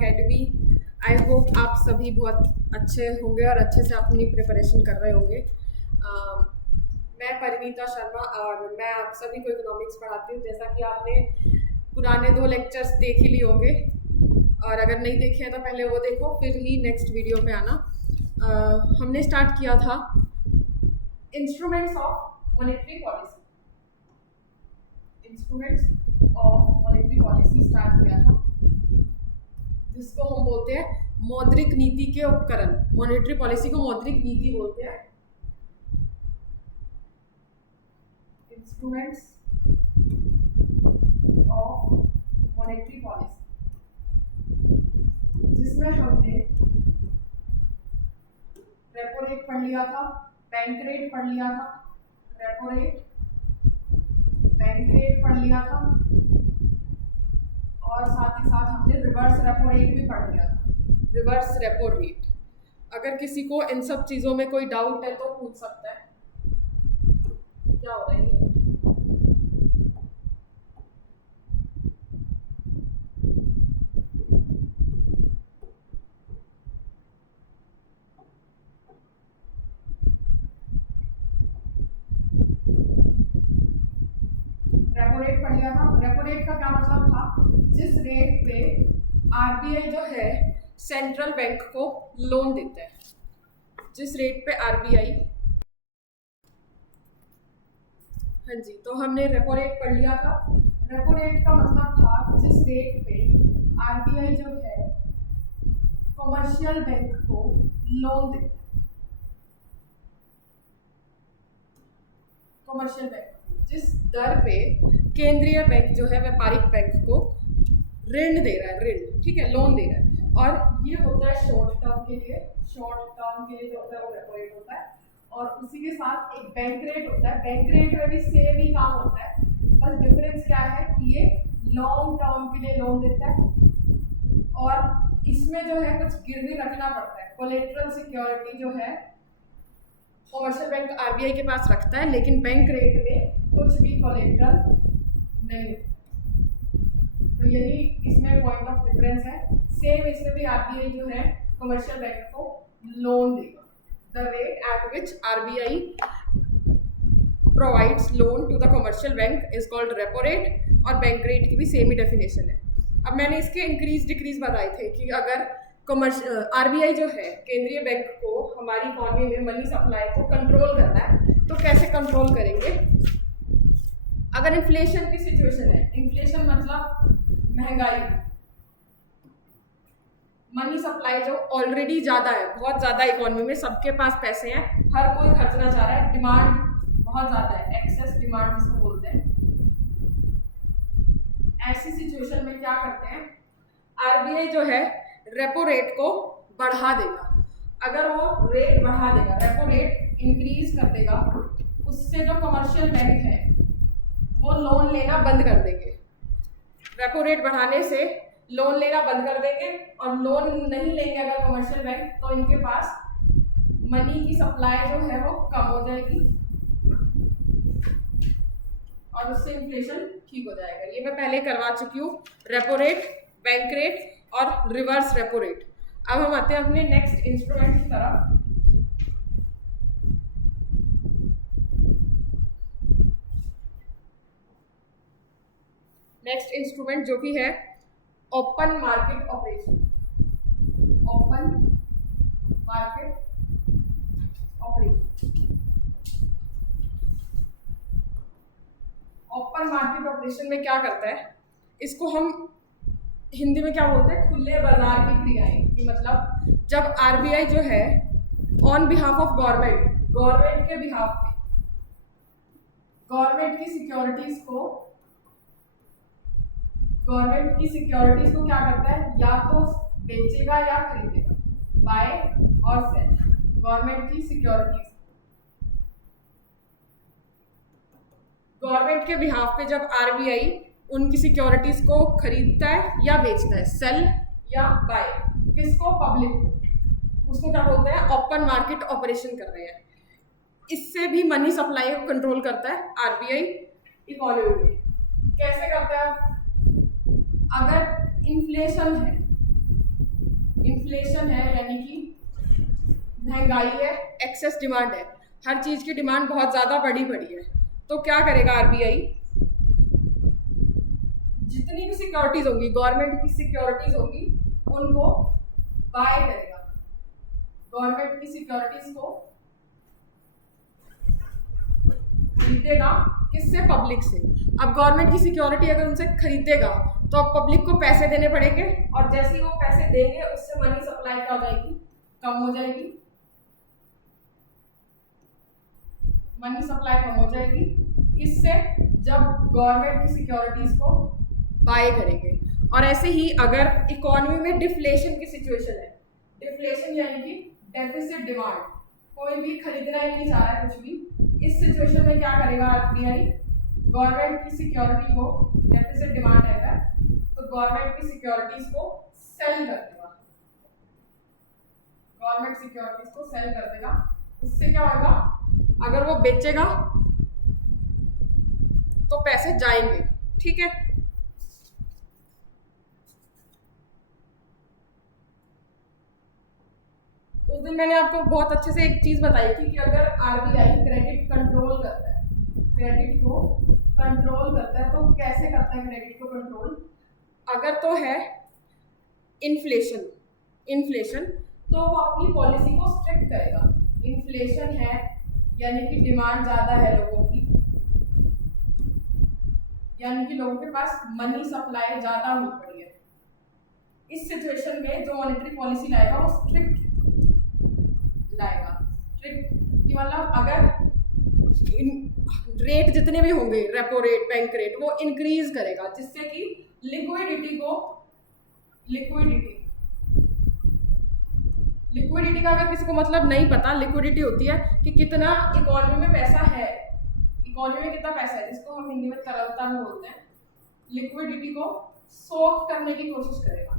Academy. I hope आप सभी बहुत अच्छे होंगे और अच्छे से अपनी प्रिपरेशन कर रहे होंगे। मैं परिणीता शर्मा और मैं आप सभी को इकोनॉमिक्स पढ़ाती हूँ। जैसा कि आपने पुराने 2 लेक्चर्स देख ही लिए होंगे और अगर नहीं देखे हैं तो पहले वो देखो, फिर ही नेक्स्ट वीडियो पे आना। हमने स्टार्ट किया था instruments of monetary policy. Instruments of monetary policy start किया था, जिसको हम बोलते हैं मौद्रिक नीति के उपकरण। मॉनेटरी पॉलिसी को मौद्रिक नीति बोलते हैं। इंस्ट्रूमेंट्स ऑफ मॉनेटरी पॉलिसी, जिसमें हमने रेपो रेट पढ़ लिया था, बैंक रेट पढ़ लिया था, रेपो रेट, बैंक रेट पढ़ लिया था और साथ ही साथ हमने रिवर्स रेपो रेट भी पढ़ लिया था। रिवर्स रेपो रेट, अगर किसी को इन सब चीज़ों में कोई डाउट है तो पूछ सकता है। क्या हो रहा है? रेपो रेट पढ़ लिया था। रेपो रेट का क्या मतलब था? जिस रेट पे आरबीआई जो है सेंट्रल बैंक को लोन देता है, जिस रेट पे आरबीआई, हाँ जी, तो हमने रेपो रेट पढ़ लिया था। रेपो रेट का मतलब था जिस रेट पे आरबीआई जो है कमर्शियल बैंक को लोन देता है। कमर्शियल बैंक जिस दर पे केंद्रीय बैंक जो है व्यापारिक बैंक को ऋण दे रहा है, ऋण, ठीक है, लोन दे रहा है। और ये होता है शॉर्ट टर्म के लिए। शॉर्ट टर्म के लिए जो होता है वो रेपो रेट होता है। और उसी के साथ एक बैंक रेट होता है। बैंक रेट में भी सेम ही काम होता है, बस डिफरेंस क्या है कि ये लॉन्ग टर्म के लिए लोन देता है और इसमें जो है कुछ गिरवी रखना पड़ता है। कोलेटरल सिक्योरिटी जो है कमर्शियल बैंक आरबीआई के पास रखता है, लेकिन बैंक रेट में कुछ भी कोलेटरल नहीं होता। तो यही इसमें पॉइंट ऑफ डिफरेंस है। सेम इसमें भी आरबीआई जो है कमर्शियल बैंक को लोन देगा। The rate at which RBI provides loan to the commercial bank is called repo rate, और बैंक रेट की भी सेम ही डेफिनेशन है। अब मैंने इसके इंक्रीज डिक्रीज बताए थे कि अगर आरबीआई जो है केंद्रीय बैंक को हमारी इकॉनमी में मनी सप्लाई को कंट्रोल करना है, तो कैसे कंट्रोल करेंगे? अगर इन्फ्लेशन की सिचुएशन है, इन्फ्लेशन मतलब महंगाई, मनी सप्लाई जो ऑलरेडी ज़्यादा है, बहुत ज़्यादा इकोनॉमी में सबके पास पैसे हैं, हर कोई खर्चना चाह रहा है, डिमांड बहुत ज़्यादा है, एक्सेस डिमांड जिसको बोलते हैं। ऐसी सिचुएशन में क्या करते हैं? आरबीआई जो है रेपो रेट को बढ़ा देगा। अगर वो रेट बढ़ा देगा, रेपो रेट इंक्रीज कर देगा, उससे जो कमर्शियल बैंक है वो लोन लेना बंद कर देंगे। रेपो रेट बढ़ाने से लोन लेना बंद कर देंगे और लोन नहीं लेंगे अगर कमर्शियल बैंक, तो इनके पास मनी की सप्लाई जो है वो कम हो जाएगी और उससे इन्फ्लेशन ठीक हो जाएगा। ये मैं पहले करवा चुकी हूँ, रेपो रेट, बैंक रेट और रिवर्स रेपो रेट। अब हम आते हैं अपने नेक्स्ट इंस्ट्रूमेंट की तरफ। नेक्स्ट इंस्ट्रूमेंट जो कि है open market operation. Open market operation. Open market operation में क्या करता है? इसको हम हिंदी में क्या बोलते हैं? खुले बाजार की क्रियाएं। कि मतलब जब आरबीआई जो है on behalf of government, government के बिहाफ पे गवर्नमेंट की सिक्योरिटीज को क्या करता है? या तो बेचेगा या खरीदेगा, बाय और सेल। गवर्नमेंट की सिक्योरिटीज, गवर्नमेंट के बिहाफ पे जब आरबीआई उनकी सिक्योरिटीज को खरीदता है या बेचता है, सेल या बाय, किसको? पब्लिक को। उसको क्या बोलते हैं? ओपन मार्केट ऑपरेशन कर रहे हैं। इससे भी मनी सप्लाई को कंट्रोल करता है आरबीआई इकोनॉमी में। कैसे करता है? अगर इन्फ्लेशन है इन्फ्लेशन है यानी कि महंगाई है, एक्सेस डिमांड है, हर चीज की डिमांड बहुत ज्यादा बढ़ी पड़ी है, तो क्या करेगा आरबीआई, जितनी भी सिक्योरिटीज होंगी, गवर्नमेंट की सिक्योरिटीज होंगी, उनको बाय करेगा। गवर्नमेंट की सिक्योरिटीज को खरीदेगा, किससे? पब्लिक से। अब गवर्नमेंट की सिक्योरिटी अगर उनसे खरीदेगा तो अब पब्लिक को पैसे देने पड़ेंगे, और जैसे ही वो पैसे देंगे उससे मनी सप्लाई क्या हो जाएगी? कम हो जाएगी। मनी सप्लाई कम हो जाएगी किससे? जब गवर्नमेंट की सिक्योरिटीज को बाय करेंगे। और ऐसे ही अगर इकोनॉमी में डिफ्लेशन की सिचुएशन है, डिफ्लेशन यानी कि डेफिसिट डिमांड, कोई भी खरीदना ही नहीं चाह रहा है कुछ भी, इस सिचुएशन में क्या करेगा आरबीआई? गवर्नमेंट की सिक्योरिटी को, डेफिसिट डिमांड है तो गवर्नमेंट की सिक्योरिटीज को सेल कर देगा। गवर्नमेंट सिक्योरिटीज को सेल कर देगा। इससे क्या होगा? अगर वो बेचेगा तो पैसे जाएंगे, ठीक है। उस दिन मैंने आपको बहुत अच्छे से एक चीज बताई थी कि अगर आरबीआई क्रेडिट कंट्रोल करता है, क्रेडिट को कंट्रोल करता है, तो कैसे करता है क्रेडिट को कंट्रोल? अगर तो है इन्फ्लेशन, इन्फ्लेशन तो वो अपनी पॉलिसी को स्ट्रिक्ट करेगा। इन्फ्लेशन है यानी कि डिमांड ज्यादा है लोगों की, यानी कि लोगों के पास मनी सप्लाई ज्यादा हुई पड़ी है। इस सिचुएशन में जो मॉनेटरी पॉलिसी लाएगा वो स्ट्रिक्ट लाएगा। स्ट्रिक्ट कि मतलब अगर रेट जितने भी होंगे, रेपो रेट, बैंक रेट, वो इंक्रीज करेगा, जिससे कि लिक्विडिटी का अगर किसी को मतलब नहीं पता, लिक्विडिटी होती है कि कितना इकोनॉमी में पैसा है, इकोनॉमी में कितना पैसा है, जिसको हम हिंदी में तरलता में बोलते हैं। लिक्विडिटी को सोक करने की कोशिश करेगा,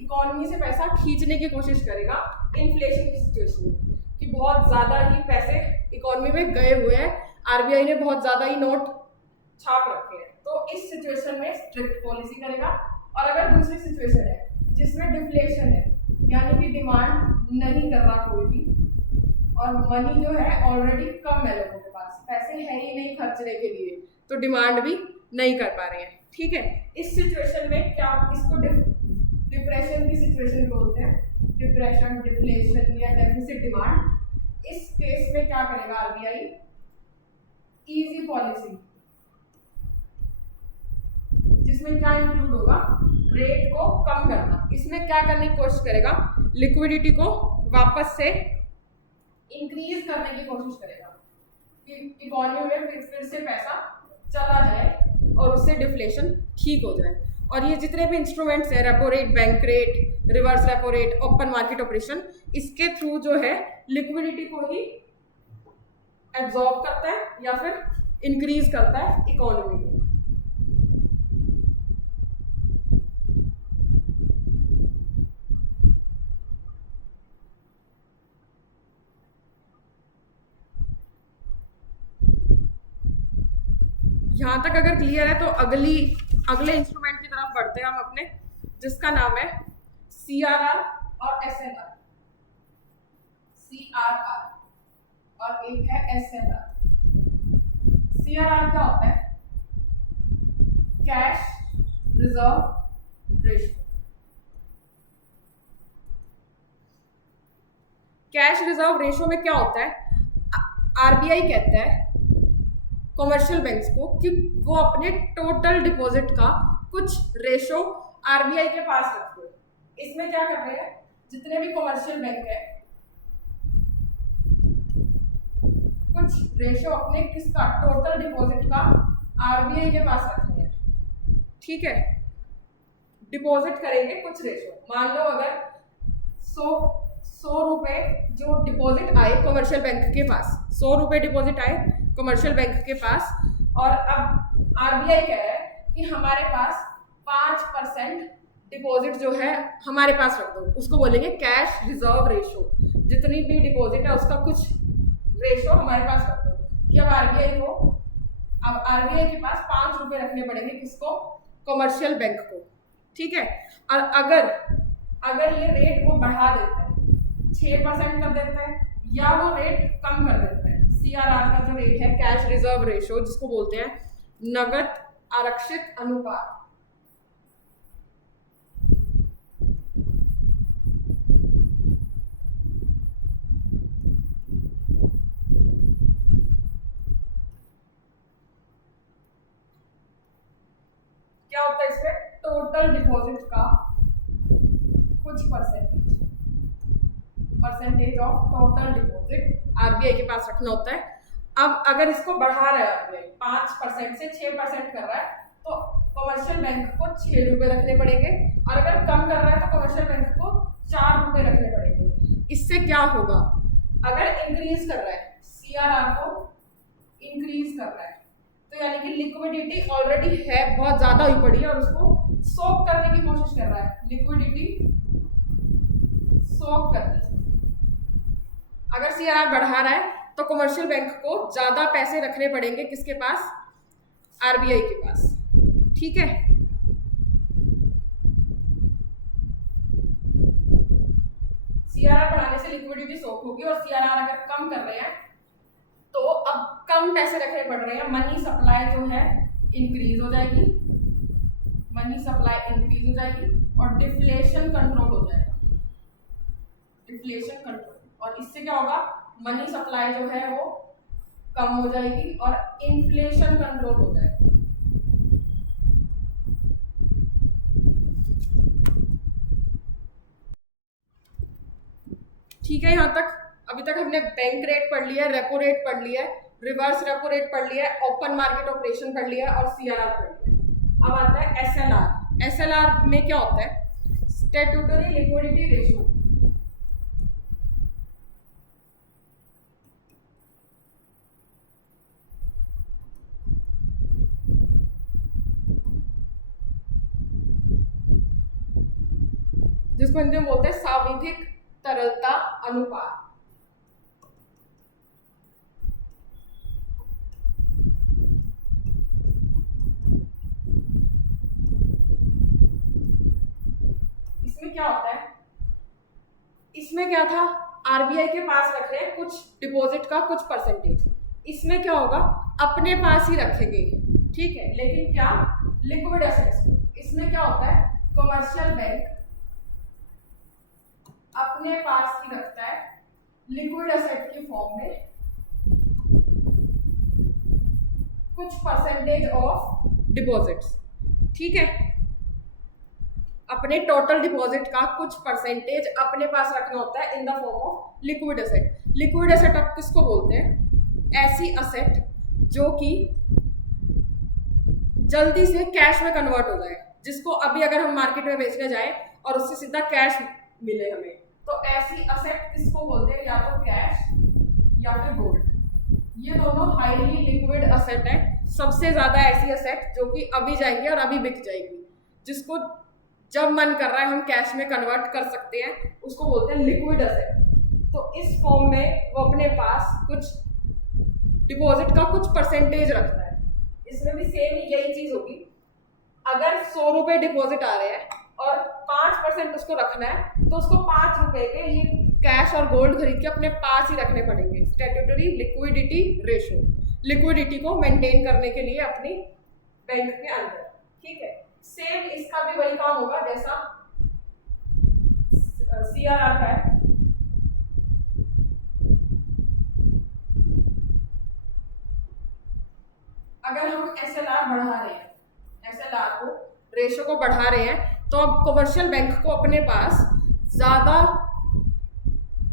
इकोनॉमी से पैसा खींचने की कोशिश करेगा इन्फ्लेशन की सिचुएशन में, कि बहुत ज्यादा ही पैसे इकोनॉमी में गए हुए हैं, आरबीआई ने बहुत ज्यादा ही नोट छाप रखे हैं, तो इस सिचुएशन में स्ट्रिक्ट पॉलिसी करेगा। और अगर दूसरी सिचुएशन है जिसमें डिफ्लेशन है, यानी कि डिमांड नहीं कर रहा कोई भी, और मनी जो है ऑलरेडी कम है, लोगों के पास पैसे है ही नहीं खर्चने के लिए, तो डिमांड भी नहीं कर पा रहे हैं, ठीक है। इस सिचुएशन में क्या, इसको डिप्रेशन की सिचुएशन बोलते हैं, डिप्रेशन, डिफ्लेशन या डेफिसिट डिमांड। इस केस में क्या करेगा आरबीआई? इजी पॉलिसी, जिसमें क्या इंक्लूड होगा? रेट को कम करना। इसमें क्या करने की कोशिश करेगा? लिक्विडिटी को वापस से इंक्रीज करने की कोशिश करेगा कि इकोनॉमी में फिर से पैसा चला जाए और उससे डिफ्लेशन ठीक हो जाए। और ये जितने भी इंस्ट्रूमेंट्स है, repo rate, bank rate, reverse repo rate, open market operation, इसके थ्रू जो है लिक्विडिटी को ही एब्जॉर्ब करता है या फिर इंक्रीज करता है इकोनॉमी में। यहाँ तक अगर क्लियर है तो अगले इंस्ट्रूमेंट की तरफ बढ़ते हैं हम अपने, जिसका नाम है सीआरआर और एसएनआर। सीआरआर और एक है एसएनआर। सीआरआर क्या होता है? Cash reserve ratio. Cash reserve ratio में क्या होता है? आरबीआई कहता है कॉमर्शियल बैंक्स को कि वो अपने टोटल डिपॉजिट का कुछ रेशो आरबीआई के पास रखते हैं। इसमें क्या कर रहे हैं? जितने भी कॉमर्शियल बैंक है, कुछ रेशो अपने किसका, टोटल डिपॉजिट का आरबीआई के पास रख रहे हैं, ठीक है। डिपॉजिट करेंगे कुछ रेशो, मान लो अगर 100 रुपए जो डिपॉजिट आए कॉमर्शियल बैंक के पास, 100 रुपए डिपॉजिट आए कमर्शियल बैंक के पास, और अब आरबीआई कह रहा है कि हमारे पास 5% डिपॉजिट जो है हमारे पास रख दो, उसको बोलेंगे कैश रिजर्व रेशो। जितनी भी डिपॉजिट है उसका कुछ रेशो हमारे पास रख दो, कि अब आरबीआई के पास 5 रुपए रखने पड़ेंगे, किसको? कमर्शियल बैंक को, ठीक है। और अगर अगर ये रेट वो बढ़ा देता है, 6% कर देता है या वो रेट कम कर देता है, सीआरआर का जो रेट है, कैश रिजर्व रेशो, जिसको बोलते हैं नगद आरक्षित अनुपात, क्या होता है इसमें, टोटल डिपॉजिट का कुछ percentage of total deposit RBI के पास रखना होता है। अब अगर इसको बढ़ा रहा है आरबीआई 5% से 6% कर रहा है, तो कमर्शियल बैंक को 6 रुपए रखने पड़ेंगे, और अगर कम कर रहा है तो कमर्शियल बैंक को 4 रुपए रखने पड़ेंगे। इससे क्या होगा, अगर इंक्रीज कर रहा है, सीआरआर को इंक्रीज कर रहा है, तो यानी कि लिक्विडिटी ऑलरेडी है, बहुत ज्यादा हुई पड़ी है और उसको सोक करने की कोशिश कर रहा है, लिक्विडिटी सोक करनी। अगर सीआरआर बढ़ा रहा है तो कमर्शियल बैंक को ज्यादा पैसे रखने पड़ेंगे, किसके पास, आरबीआई के पास, ठीक है। सीआरआर बढ़ाने से लिक्विडिटी सोक होगी, और सीआरआर अगर कम कर रहे हैं तो अब कम पैसे रखने पड़ रहे हैं, मनी सप्लाई जो है इंक्रीज हो जाएगी, मनी सप्लाई इंक्रीज हो जाएगी, और डिफ्लेशन कंट्रोल हो जाएगा, डिफ्लेशन कंट्रोल। और इससे क्या होगा, मनी सप्लाई जो है वो कम हो जाएगी और इन्फ्लेशन कंट्रोल हो जाएगा। ठीक है, यहाँ तक अभी तक हमने बैंक रेट पढ़ लिया है, रेपो रेट पढ़ लिया है, रिवर्स रेपो रेट पढ़ लिया है, ओपन मार्केट ऑपरेशन पढ़ लिया है, और सीआरआर पढ़ लिया। अब आता है एसएलआर। एसएलआर में क्या होता है, स्टैट्यूटरी लिक्विडिटी रेशियो। जिसको हिंदी में बोलते हैं साविधिक तरलता अनुपात। इसमें क्या होता है, इसमें क्या था, आरबीआई के पास रख रहे हैं कुछ डिपॉजिट का कुछ परसेंटेज, इसमें क्या होगा, अपने पास ही रखेंगे, ठीक है, लेकिन क्या, लिक्विड एसेट्स। इसमें क्या होता है, कमर्शियल बैंक अपने पास ही रखता है लिक्विड एसेट के फॉर्म में कुछ परसेंटेज ऑफ डिपॉजिट्स, ठीक है, अपने टोटल डिपॉजिट का कुछ परसेंटेज अपने पास रखना होता है in the form of liquid asset. Liquid asset आप किसको बोलते हैं, ऐसी असेट जो कि जल्दी से कैश में कन्वर्ट हो जाए, जिसको अभी अगर हम मार्केट में बेचने जाए और उससे सीधा कैश मिले हमें, तो ऐसी असेट किसको बोलते हैं, या तो कैश या फिर गोल्ड। ये दोनों हाईली लिक्विड असेट है। सबसे ज्यादा ऐसी असेट जो कि अभी जाएंगी और अभी बिक जाएगी, जिसको जब मन कर रहा है हम कैश में कन्वर्ट कर सकते हैं, उसको बोलते हैं लिक्विड असेट। तो इस फॉर्म में वो अपने पास कुछ डिपॉजिट का कुछ परसेंटेज रखता है। इसमें भी सेम यही चीज होगी, अगर 100 रुपए डिपॉजिट आ रहे हैं और 5% उसको रखना है, तो उसको 5 रुपए के ये कैश और गोल्ड खरीद के अपने पास ही रखने पड़ेंगे। स्टैट्यूटरी लिक्विडिटी रेशो, लिक्विडिटी को मेंटेन करने के लिए अपनी बैंक के अंदर, ठीक है। सेम इसका भी वही काम होगा जैसा सीआरआर का है। अगर हम एसएलआर बढ़ा रहे हैं, एसएलआर को, रेशो को बढ़ा रहे हैं, तो अब कमर्शियल बैंक को अपने पास ज्यादा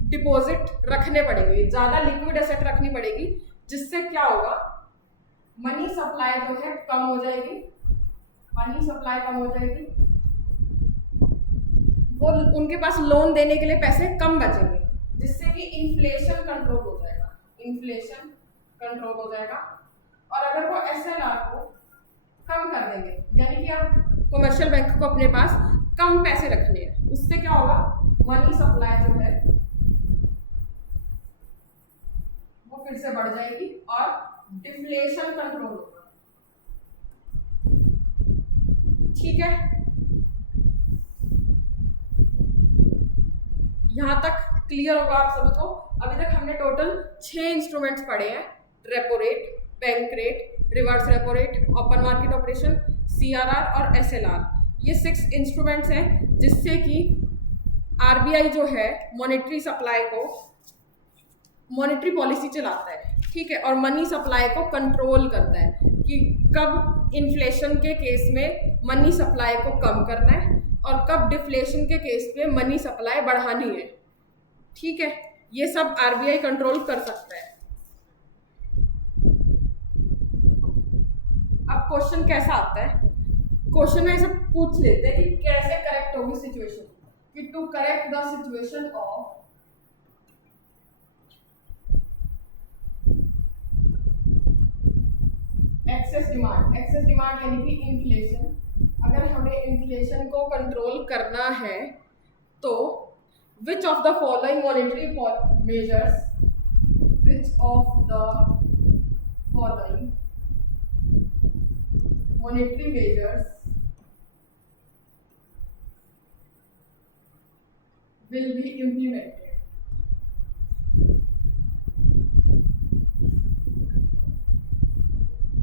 डिपॉजिट रखने पड़ेंगे, ज्यादा लिक्विड एसेट रखनी पड़ेगी, जिससे क्या होगा, मनी सप्लाई जो है कम हो जाएगी, मनी सप्लाई कम हो जाएगी, वो उनके पास लोन देने के लिए पैसे कम बचेंगे, जिससे कि इन्फ्लेशन कंट्रोल हो जाएगा, इन्फ्लेशन कंट्रोल हो जाएगा। और अगर वो एसएलआर को कम कर देंगे, यानी कि अब कमर्शियल बैंक को अपने पास कम पैसे रखने हैं, उससे क्या होगा, मनी सप्लाई जो है वो फिर से बढ़ जाएगी और डिफ्लेशन कंट्रोल होगा, ठीक है। यहाँ तक क्लियर होगा आप सभी को। अभी तक हमने टोटल 6 इंस्ट्रूमेंट्स पढ़े हैं, repo rate, bank rate, reverse repo rate, open market operation, CRR और SLR। ये 6 इंस्ट्रूमेंट्स हैं जिससे कि RBI जो है मॉनेटरी सप्लाई को, मॉनेटरी पॉलिसी चलाता है, ठीक है, और मनी सप्लाई को कंट्रोल करता है कि कब इन्फ्लेशन के केस में मनी सप्लाई को कम करना है और कब डिफ्लेशन के केस पे मनी सप्लाई बढ़ानी है, ठीक है। ये सब RBI कंट्रोल कर सकता है। अब क्वेश्चन कैसा आता है, क्वेश्चन में ऐसे पूछ लेते हैं कि कैसे करेक्ट होगी सिचुएशन, कि to correct the situation of excess demand. Excess demand यानी कि इन्फ्लेशन। अगर हमें इन्फ्लेशन को कंट्रोल करना है तो which of the following monetary measures, which of the following monetary measures will be implemented।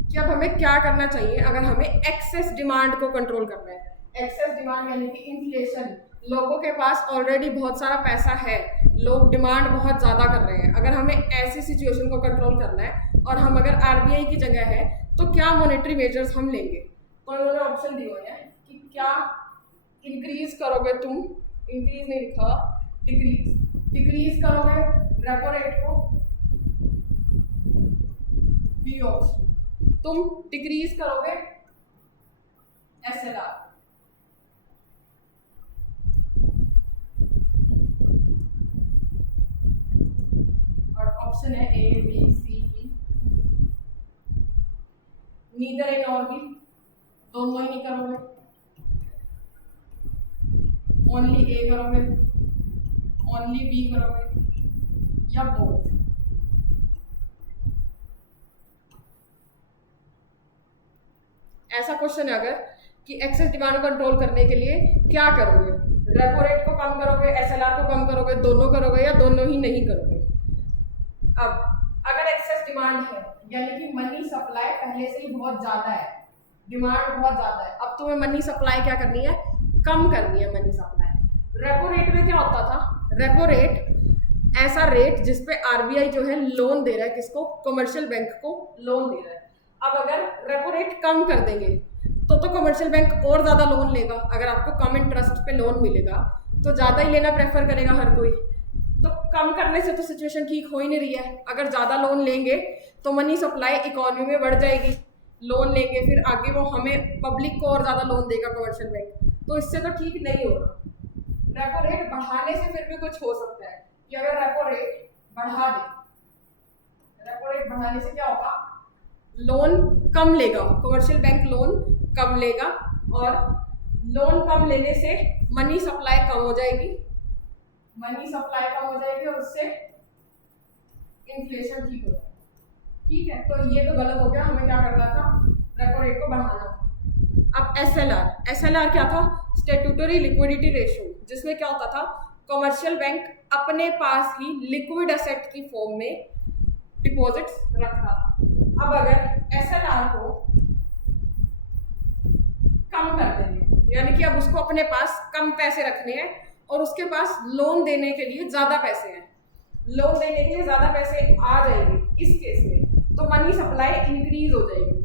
कि अब हमें क्या करना चाहिए अगर हमें एक्सेस डिमांड को कंट्रोल करना है। एक्सेस डिमांड यानी कि इन्फ्लेशन, लोगों के पास ऑलरेडी बहुत सारा पैसा है, लोग डिमांड बहुत ज़्यादा कर रहे हैं। अगर हमें ऐसी सिचुएशन को कंट्रोल करना है और हम अगर RBI की जगह है तो क्या मॉनेटरी मेजर्स हम लेंगे। तो उन्होंने ऑप्शन दिए हुए हैं कि क्या इंक्रीज करोगे तुम, इंक्रीज नहीं लिखा, डिक्रीज करोगे रेपो रेट को, बी ऑप्शन, तुम डिक्रीज करोगे SLR, और ऑप्शन है A, B, C, E, neither in और बी, दोनों ही नहीं करोगे, ओनली A करोगे, ओनली B करोगे, या बोथ। ऐसा क्वेश्चन है अगर कि एक्सेस डिमांड को कंट्रोल करने के लिए क्या करोगे, रेपो रेट को कम करोगे, SLR को कम करोगे, दोनों करोगे या दोनों ही नहीं करोगे। अब अगर एक्सेस डिमांड है यानी कि मनी सप्लाई पहले से ही बहुत ज्यादा है, डिमांड बहुत ज्यादा है, अब तुम्हें मनी सप्लाई क्या करनी है, कम करनी है मनी सप्लाई। रेपो रेट में क्या होता था, रेपो रेट ऐसा रेट जिसपे RBI जो है लोन दे रहा है, किसको, कमर्शियल बैंक को लोन दे रहा है। अब अगर रेपो रेट कम कर देंगे तो कमर्शियल बैंक और ज़्यादा लोन लेगा। अगर आपको कम इंटरेस्ट पे लोन मिलेगा तो ज़्यादा ही लेना प्रेफर करेगा हर कोई। तो कम करने से तो सिचुएशन ठीक हो ही नहीं रही है। अगर ज़्यादा लोन लेंगे तो मनी सप्लाई इकोनॉमी में बढ़ जाएगी, लोन लेंगे फिर आगे वो हमें पब्लिक को और ज़्यादा लोन देगा कमर्शियल बैंक, तो इससे तो ठीक नहीं होगा। रेपो रेट बढ़ाने से फिर भी कुछ हो सकता है कि अगर रेपो रेट बढ़ा दे, रेपो रेट बढ़ाने से क्या होगा, लोन कम लेगा, कमर्शियल बैंक लोन कम लेगा और लोन कम लेने से मनी सप्लाई कम हो जाएगी, मनी सप्लाई कम हो जाएगी और उससे इन्फ्लेशन ठीक हो जाएगा। ठीक है, तो ये तो गलत हो गया, हमें क्या करना था, रेपो रेट को बढ़ाना था। अब SLR क्या था, स्टैट्यूटरी लिक्विडिटी रेशियो, जिसमें क्या होता था, कमर्शियल बैंक अपने पास ही लिक्विड एसेट की फॉर्म में डिपॉजिट्स रखता था। अब अगर SLR को कम कर देंगे, यानी कि अब उसको अपने पास कम पैसे रखने हैं और उसके पास लोन देने के लिए ज्यादा पैसे हैं, लोन देने के लिए ज्यादा पैसे आ जाएंगे इस केस में, तो मनी सप्लाई इंक्रीज हो जाएगी।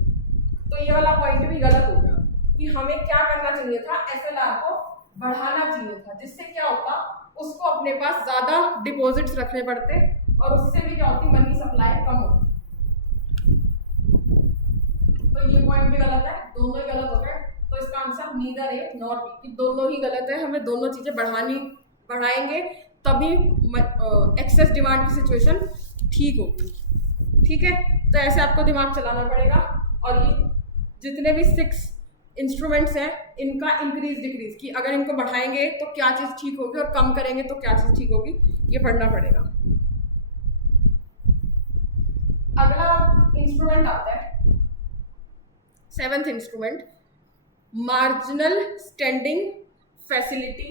तो ये वाला पॉइंट भी गलत हो गया कि हमें क्या करना चाहिए था, SLR को बढ़ाना चाहिए था, जिससे क्या होता, उसको अपने पास ज्यादा डिपॉजिट्स रखने पड़ते और उससे भी क्या होती, मनी सप्लाई कम होती। तो ये पॉइंट भी गलत है, दोनों ही गलत हो गए। तो इसका answer neither A nor be, कि दोनों ही गलत है। हमें दोनों चीजें बढ़ाएंगे तभी एक्सेस डिमांड की सिचुएशन ठीक होगी। ठीक है, तो ऐसे आपको दिमाग चलाना पड़ेगा। और ये जितने भी 6 इंस्ट्रूमेंट्स हैं इनका इंक्रीज डिक्रीज, कि अगर इनको बढ़ाएंगे तो क्या चीज़ ठीक होगी और कम करेंगे तो क्या चीज़ ठीक होगी, ये पढ़ना पड़ेगा। अगला इंस्ट्रूमेंट आता है 7th instrument, marginal standing facility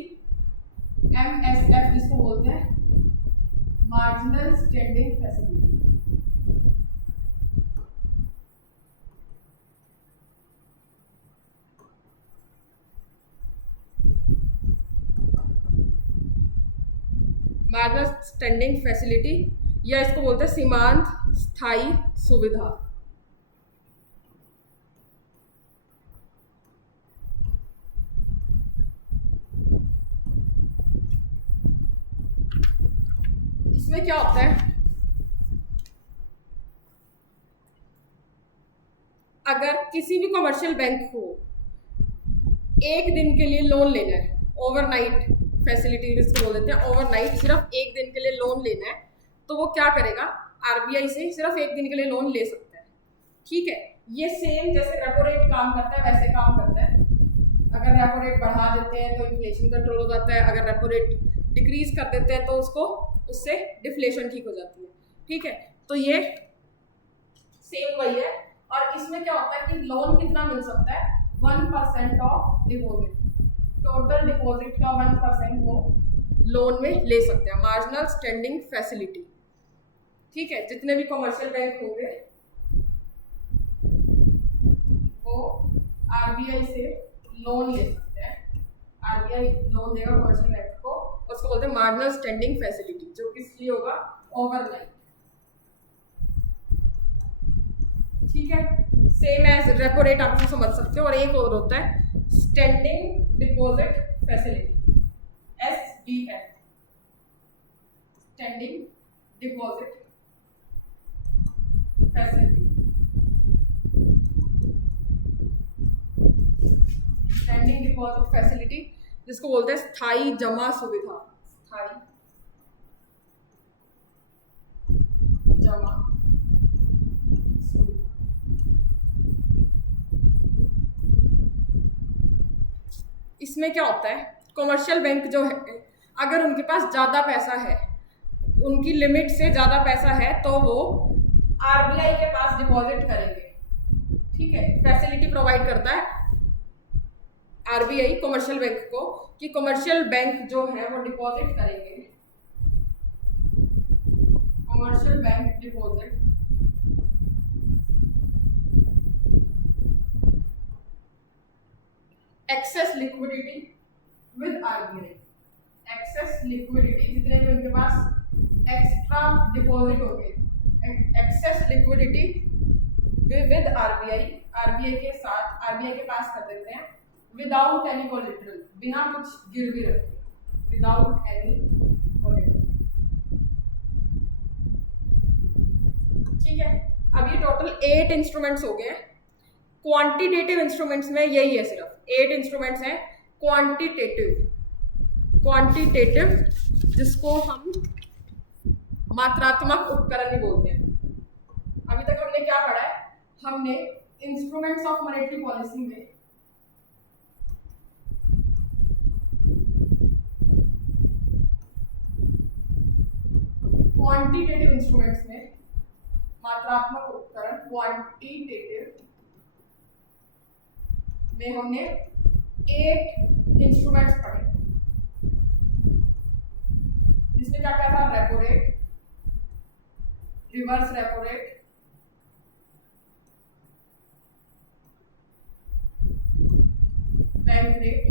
MSF जिसको बोलते हैं marginal standing facility. Marginal standing facility या इसको बोलते हैं सीमांत स्थायी सुविधा। इसमें क्या होता है, अगर किसी भी कमर्शियल बैंक को एक दिन के लिए लोन लेना है, ओवरनाइट फैसिलिटी जिसको बोल देते हैं, ओवरनाइट सिर्फ एक दिन के लिए लोन लेना है, तो वो क्या करेगा, आरबीआई से सिर्फ एक दिन के लिए लोन ले सकता है। ठीक है, ये सेम जैसे रेपो रेट काम करता है वैसे काम करता है। अगर रेपो रेट बढ़ा देते हैं तो इन्फ्लेशन कंट्रोल हो जाता है, अगर रेपो रेट डिक्रीज कर देते हैं तो उससे डिफ्लेशन ठीक हो जाती है। ठीक है, तो ये सेम वही है। और इसमें क्या होता है कि लोन कितना मिल सकता है, 1% ऑफ डिपॉजिट, टोटल डिपॉजिट का 1% वो लोन में ले सकते हैं, मार्जिनल स्टैंडिंग फैसिलिटी। ठीक है, जितने भी कमर्शियल बैंक होंगे वो आरबीआई से लोन ले सकते हैं। आरबीआई लोन देगा कमर्शियल बैंक को, उसको बोलते हैं मार्जिनल स्टैंडिंग फैसिलिटी, जो किस लिए होगा, ओवरनाइट। ठीक है, सेम एज रेपो रेट आप इसको समझ सकते हो। और एक और होता है standing deposit facility, SDF, standing deposit facility. Standing deposit facility जिसको बोलते हैं स्थायी जमा सुविधा, स्थायी जमा सुविधा। इसमें क्या होता है, कमर्शियल बैंक जो है अगर उनके पास ज़्यादा पैसा है, उनकी लिमिट से ज़्यादा पैसा है, तो वो आरबीआई के पास डिपॉजिट करेंगे। ठीक है, फैसिलिटी प्रोवाइड करता है आरबीआई कमर्शियल बैंक को कि कमर्शियल बैंक जो है वो डिपॉजिट करेंगे, commercial bank deposit access liquidity with RBI. Access liquidity, जितने भी उनके पास एक्स्ट्रा डिपॉजिट होंगे, access liquidity with RBI, RBI के साथ, आरबीआई के पास कर देते हैं विदाउट एनी कोलेटरल, बिना कुछ गिरवी रखे, विदाउट एनी कोलेटरल। ठीक है, अब ये टोटल 8 इंस्ट्रूमेंट्स हो गए। क्वांटिटेटिव इंस्ट्रूमेंट्स में यही है, सिर्फ 8 इंस्ट्रूमेंट्स हैं। क्वांटिटेटिव जिसको हम मात्रात्मक उपकरण भी बोलते हैं। अभी तक हमने क्या पढ़ा है, हमने इंस्ट्रूमेंट्स ऑफ मॉनेटरी पॉलिसी में क्वांटिटेटिव इंस्ट्रूमेंट्स में मात्रात्मक उपकरण, क्वांटिटेटिव में हमने 8 इंस्ट्रूमेंट्स पढ़े, जिसमें क्या क्या था, repo rate, reverse repo rate, bank rate,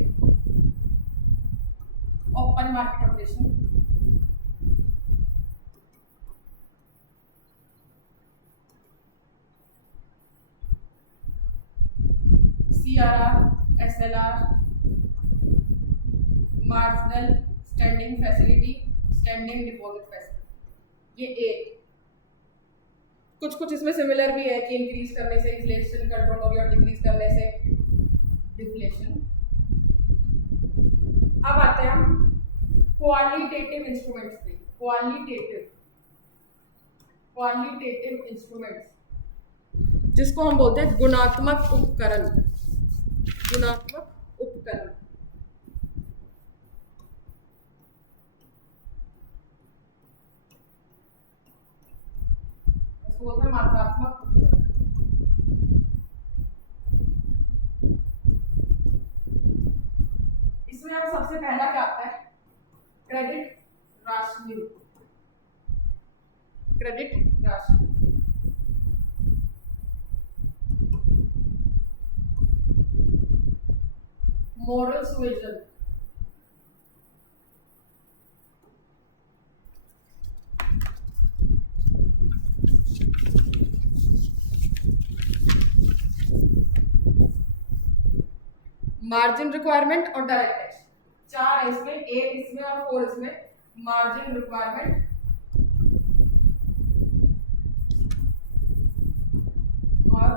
open market operation, CRR, SLR, marginal standing facility, standing deposit facility. ये 8, कुछ कुछ इसमें सिमिलर भी है कि इंक्रीज करने से इन्फ्लेशन कंट्रोल होगी और डिक्रीज करने से डिफ्लेशन। अब आते हैं हम क्वालिटेटिव इंस्ट्रूमेंट्स पे। क्वालिटेटिव इंस्ट्रूमेंट्स जिसको हम बोलते हैं गुणात्मक उपकरण, गुणात्मक उपकरण। इसको बोलते हैं मात्रात्मक उपकरण। इसमें अब सबसे पहला क्या आता है, credit rationing, credit rationing. Moral suasion, margin requirement और डायरेक्ट टैक्स। 4 है इसमें, 8 इसमें और 4 इसमें। मार्जिन रिक्वायरमेंट और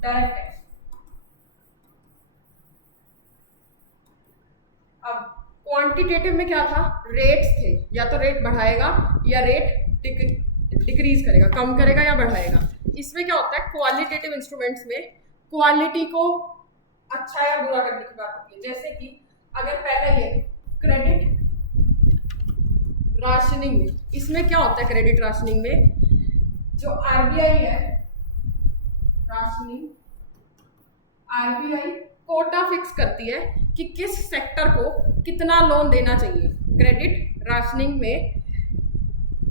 डायरेक्ट टैक्स। अब क्वांटिटेटिव में क्या था, रेट्स थे, या तो रेट बढ़ाएगा या रेट डिक्रीज करेगा, कम करेगा या बढ़ाएगा। इसमें क्या होता है, क्वालिटेटिव इंस्ट्रूमेंट्स में क्वालिटी को अच्छा या बुरा करने की बात होती है। जैसे कि अगर पहले ये क्रेडिट राशनिंग में, इसमें क्या होता है, क्रेडिट राशनिंग में जो आरबीआई है, राशनिंग, आरबीआई कोटा फिक्स करती है कि किस सेक्टर को कितना लोन देना चाहिए। क्रेडिट राशनिंग में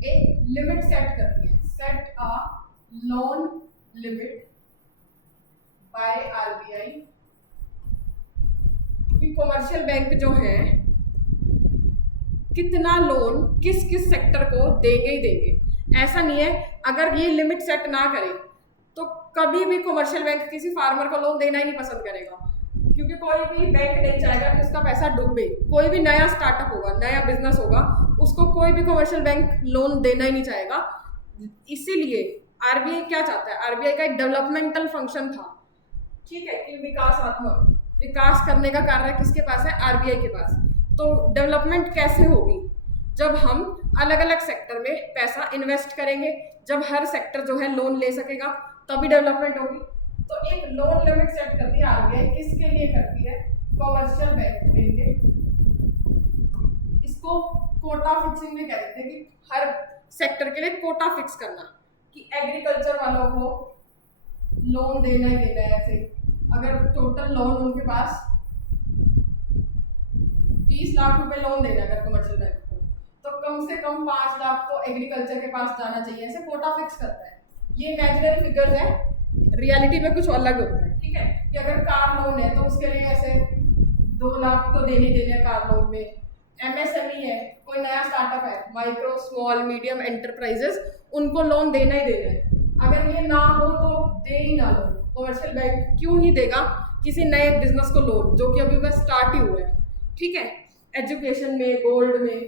एक लिमिट सेट करती है, set a loan limit by RBI, कि कमर्शियल बैंक जो है कितना लोन किस किस सेक्टर को देंगे ही देंगे। ऐसा नहीं है, अगर ये लिमिट सेट ना करे तो कभी भी कमर्शियल बैंक किसी फार्मर को लोन देना ही नहीं पसंद करेगा, क्योंकि कोई भी बैंक नहीं चाहेगा कि उसका पैसा डूबे। कोई भी नया स्टार्टअप होगा, नया बिजनेस होगा, उसको कोई भी कमर्शियल बैंक लोन देना ही नहीं चाहेगा। इसीलिए आरबीआई क्या चाहता है, आरबीआई का एक डेवलपमेंटल फंक्शन था, ठीक है, कि विकासात्मक, विकास करने का कार्य किसके पास है, आरबीआई के पास। तो डेवलपमेंट कैसे होगी, जब हम अलग अलग सेक्टर में पैसा इन्वेस्ट करेंगे, जब हर सेक्टर जो है लोन ले सकेगा, तभी डेवलपमेंट होगी। तो एक लोन लिमिट सेट करती है आरबीआई, किसके लिए करती है, कमर्शियल बैंक के लिए। इसको कोटा फिक्सिंग भी कहते हैं, कि हर सेक्टर के लिए कोटा फिक्स करना, कि एग्रीकल्चर वालों को लोन देना ही देना है। ऐसे अगर टोटल लोन उनके पास 20 लाख रुपए लोन देना है अगर कमर्शियल बैंक को, तो कम से कम 5 लाख तो एग्रीकल्चर के पास जाना चाहिए। ऐसे कोटा फिक्स करता है। ये इमेजिनरी फिगर्स है, रियलिटी में कुछ अलग होता है, ठीक है। कि अगर कार लोन है तो उसके लिए ऐसे 2 लाख तो देने देने कार लोन में। एमएसएमई है, कोई नया स्टार्टअप है, माइक्रो स्मॉल मीडियम एंटरप्राइजेस, उनको लोन देना ही देना है। अगर ये ना हो तो दे ही ना लोन। कमर्शियल बैंक क्यों ही देगा किसी नए बिजनेस को लोन, जो कि अभी बस स्टार्ट ही हुआ है, ठीक है। एजुकेशन में, गोल्ड में,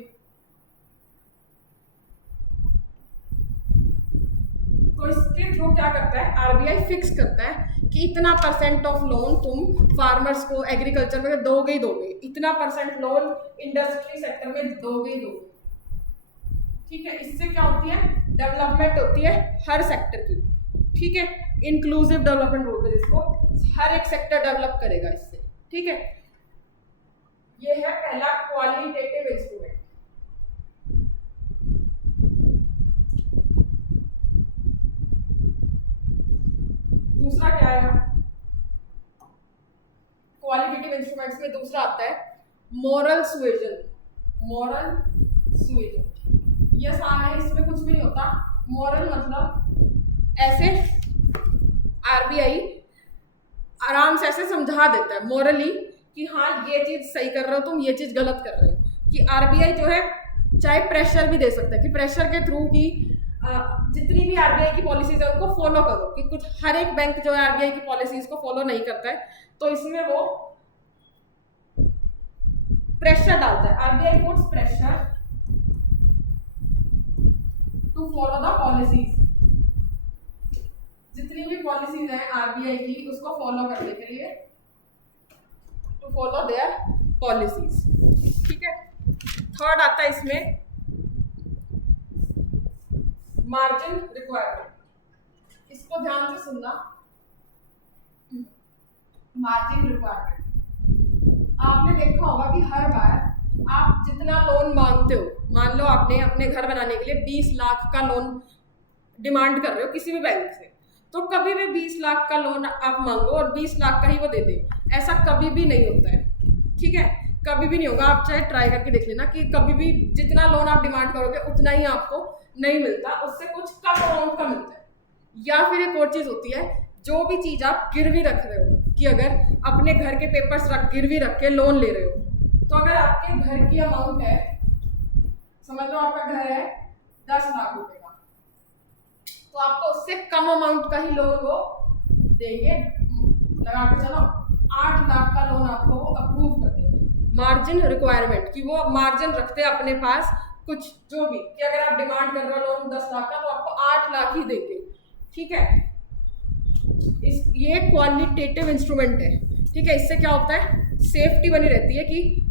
तो इसके थ्रू क्या करता है, आरबीआई फिक्स करता है कि इतना % ऑफ लोन तुम फार्मर्स को एग्रीकल्चर में दोगे ही दोगे, इतना % लोन इंडस्ट्री सेक्टर में दोगे ही दोगे, ठीक है। इससे क्या होती है, डेवलपमेंट होती है हर सेक्टर की, ठीक है। इंक्लूसिव डेवलपमेंट बोलते हैं इसको, हर एक सेक्टर डेवलप करेगा इससे, ठीक है। ये है पहला क्वालिटेटिव इंस्ट्रूमेंट। दूसरा क्या है, क्वालिटेटिव इंस्ट्रूमेंट्स में दूसरा आता है मोरल सुएजन। मोरल सुएजन ये आसान है, इसमें कुछ भी नहीं होता। मोरल मतलब ऐसे आरबीआई आराम से ऐसे समझा देता है मोरली कि हाँ ये चीज सही कर रहे हो तुम, ये चीज गलत कर रहे हो। कि आरबीआई जो है चाहे प्रेशर भी दे सकता है, कि प्रेशर के थ्रू की जितनी भी आरबीआई की पॉलिसीज है उनको फॉलो करो, कि कुछ हर एक बैंक जो है आरबीआई की पॉलिसीज को फॉलो नहीं करता है, तो इसमें वो प्रेशर डालता है। RBI puts pressure to follow the policies. जितनी भी पॉलिसीज हैं आरबीआई की, उसको फॉलो करने के लिए, टू फॉलो देयर पॉलिसीज, ठीक है। थर्ड आता है इसमें मार्जिन रिक्वायरमेंट। इसको ध्यान से सुनना, मार्जिन रिक्वायरमेंट आपने देखा होगा कि हर बार आप जितना लोन मांगते हो, मान लो आपने अपने घर बनाने के लिए 20 लाख का लोन डिमांड कर रहे हो किसी भी बैंक से, तो कभी भी 20 लाख का लोन आप मांगो और 20 लाख का ही वो दे दे, ऐसा कभी भी नहीं होता है, ठीक है। कभी भी नहीं होगा। आप चाहे ट्राई करके देख लेना कि कभी भी जितना लोन आप डिमांड करोगे उतना ही आपको नहीं मिलता, उससे कुछ कम अमाउंट का मिलता है। या फिर एक और चीज़ होती है, जो भी चीज़ आप गिरवी रख रहे हो, कि अगर अपने घर के पेपर्स गिरवी रख के लोन ले रहे हो, तो अगर आपके घर की अमाउंट है, समझ लो आपका घर है 10 लाख रुपए का, तो आपको उससे कम अमाउंट का ही लोन वो देंगे। लगा के चलो 8 लाख का लोन आपको वो अप्रूव कर देंगे। मार्जिन रिक्वायरमेंट, कि वो मार्जिन रखते हैं अपने पास कुछ, जो भी, कि अगर आप डिमांड कर रहे हो लोन 10 लाख का, तो आपको 8 लाख ही देंगे। ठीक है, ये क्वालिटेटिव इंस्ट्रूमेंट है। ठीक है, इससे क्या होता है, सेफ्टी बनी रहती है कि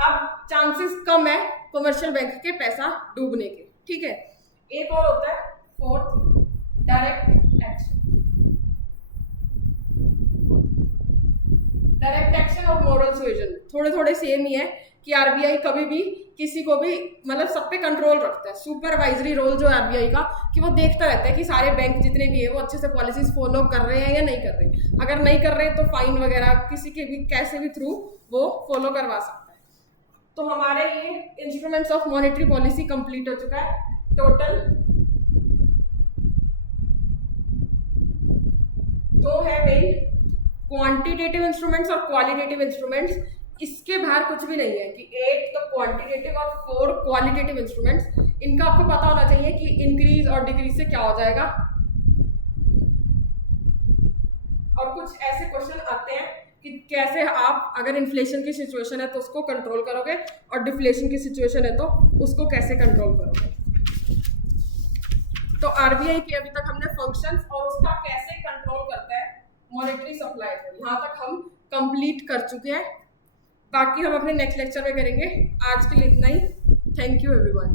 अब चांसेस कम है कमर्शियल बैंक के पैसा डूबने के। ठीक है, एक और होता है fourth, direct action. Direct action और मॉरल सुएजन थोड़े थोड़े सेम ही है, कि आरबीआई कभी भी किसी को भी मतलब सब पे कंट्रोल रखता है। सुपरवाइजरी रोल जो आरबीआई का, कि वो देखता रहता है कि सारे बैंक जितने भी है वो अच्छे से पॉलिसीज फॉलो कर रहे हैं या नहीं कर रहे। अगर नहीं कर रहे तो फाइन वगैरह किसी के भी कैसे भी थ्रू वो फॉलो करवा सकता है। तो हमारे ये instruments of monetary policy complete हो चुका है। टोटल 2 है मेन, क्वांटिटेटिव इंस्ट्रूमेंट्स और क्वालिटेटिव इंस्ट्रूमेंट्स। इसके बाहर कुछ भी नहीं है, कि 8 तो क्वांटिटेटिव और 4 क्वालिटेटिव इंस्ट्रूमेंट्स। इनका आपको पता होना चाहिए कि इंक्रीज और डिक्रीज से क्या हो जाएगा। और कुछ ऐसे क्वेश्चन आते हैं कि कैसे आप अगर इन्फ्लेशन की सिचुएशन है तो उसको कंट्रोल करोगे, और डिफ्लेशन की सिचुएशन है तो उसको कैसे कंट्रोल करोगे। तो आरबीआई की अभी तक हमने फंक्शंस और उसका कैसे कंट्रोल करता है मॉनेटरी सप्लाई को, यहाँ तक हम कंप्लीट कर चुके हैं। बाकी हम अपने नेक्स्ट लेक्चर में करेंगे। आज के लिए इतना ही। Thank you everyone.